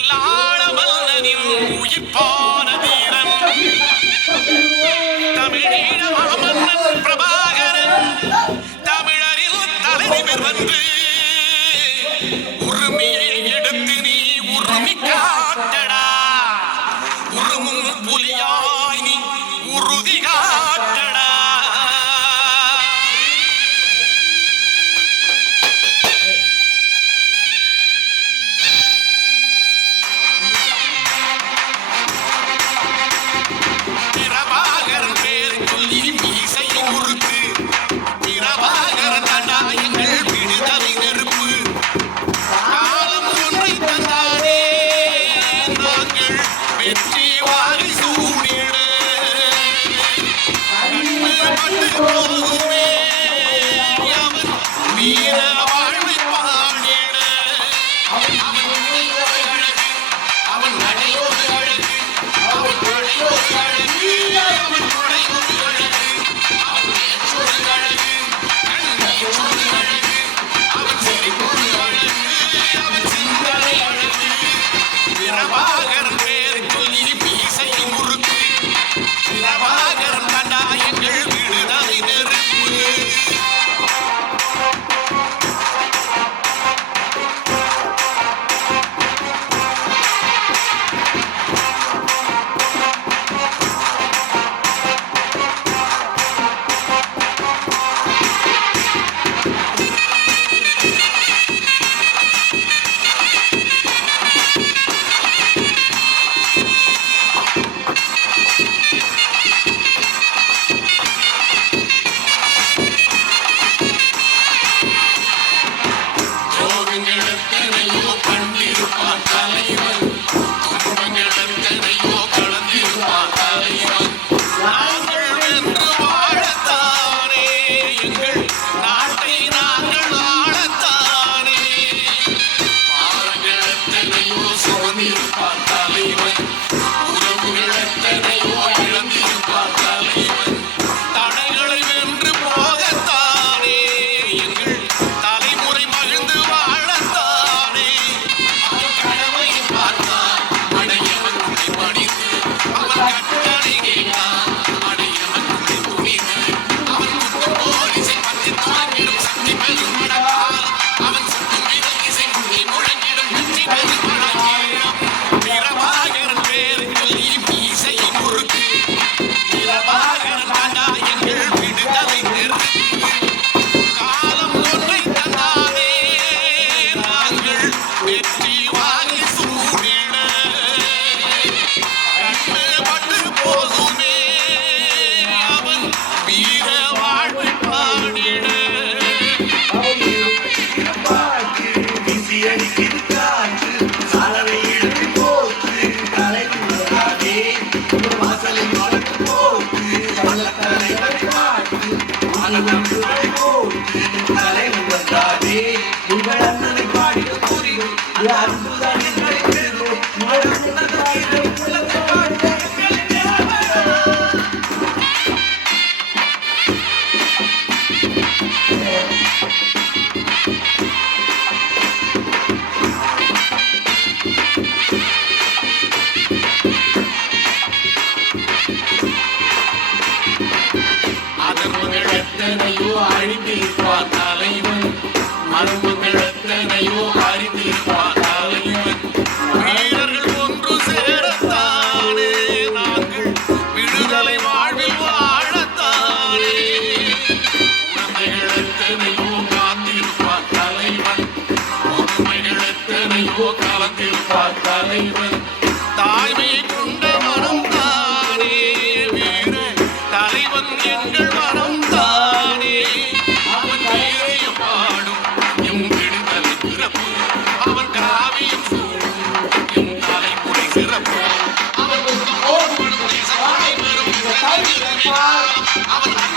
வில்லாள மன்னனின் உயிர்ப்பான வீரன் தமிழீழ மாமன்னன் பிரபாகரன் தமிழரில் தலைநிமிர் வந்து உரிமையை எடுத்து நீ உரிமை காட்டடா உருமும் புலியாய் நீ உறுதி காட்டடா அழித்திருப்பான் தலைவன் மரபுகள் எத்தனையோ அறிந்திருப்பான் தலைவன் வீரர்கள் ஒன்று சேரத்தானே நாங்கள் விடுதலை வாழ்வில் வாழத்தானே உண்மைகள் எத்தனையோ காத்திருப்பான் தலைவன் உண்மைகள் எத்தனையோ கலந்திருப்பான் தலைவன் தாய்மையை கொண்ட மனம் தானே வீர தலைவன் எங்கள் மனம் தானே அவன் பேரைய பாடும் எம் விடுதலை பிறப்பு அவன் காவியம் சூடும் எம் தலைமுறை சிறப்பு அவன் போர்படும் தேசம் அனைவரும் அவன்